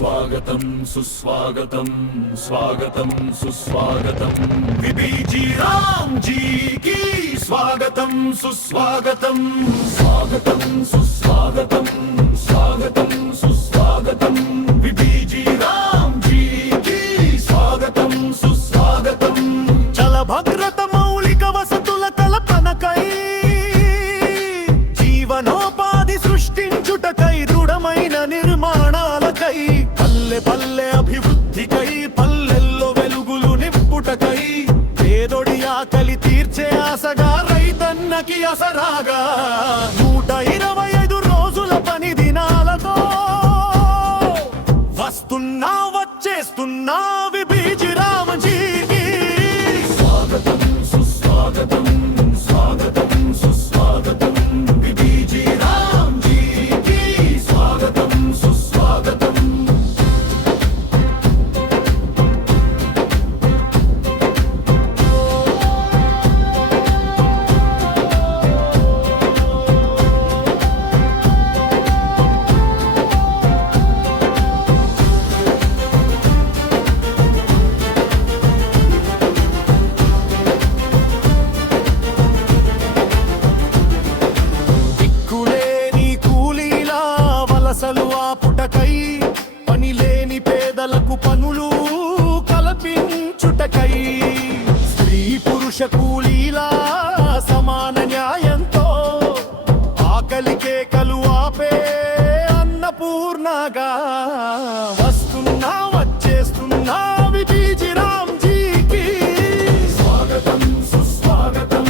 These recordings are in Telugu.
स्वागतं सुस्वागतं स्वागतं सुस्वागतं बीबीजी राम जी की स्वागतं सुस्वागतं स्वागतं सुस्वागतं स्वागतं सुस्वागतं बीबीजी राम जी की स्वागतं सुस्वागतं चल भद्रत मौलिक वसतुल कल्पनकै జీవనోపాధి సృష్టించుటకై దృఢమైన నిర్మాణాలకై పల్లె పల్లె అభివృద్ధికై పల్లెల్లో వెలుగులు నింపుటకై పేదొడి ఆకలి తీర్చే ఆశగా రైతన్నకి అసరాగా 125 రోజుల పని దినాలతో వస్తున్నా వచ్చేస్తున్నా बीबीजी రామజీకి స్వాగతం సుస్వాగతం స్వాగతం సుస్వాగతం बीबीजी राम जी की स्वागतं सुस्वागतं అసలు ఆపుటకై పని లేని పేదలకు పనులు కల్పించుటకై స్త్రీ పురుష కూలీల సమాన న్యాయంతో ఆకలి కేకలు ఆపే అన్నపూర్ణగా వస్తున్నా వచ్చేస్తున్నా बीबीजी రామ్ జీకి స్వాగతం సుస్వాగతం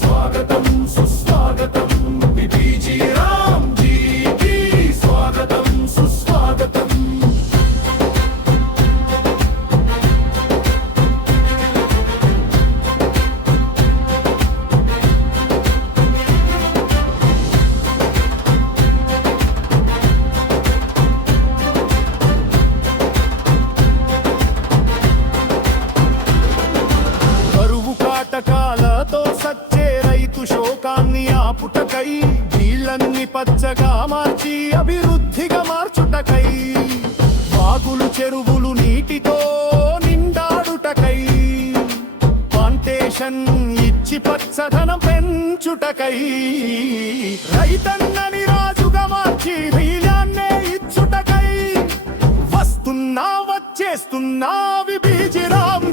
స్వాగతం సుస్వాగతం बीबीजी రామ్ సుస్వాగతం కరువు కాటకాలతో సచ్చే రైతు శోకాన్ని ఆపుటకై నీళ్ళన్ని పచ్చగా మార్చి అభివృద్ధిగా మార్చుటకై వాగులు చెరువులు నీటితో నిండాడుటకై ప్లాంటేషన్ ఇచ్చి పచ్చదనం పెంచుటకై రైతన్నని రాజుగా మార్చి ధైర్యాన్నే ఇచ్చుటకై వస్తున్నా వచ్చేస్తున్నా बीबीजी రామ్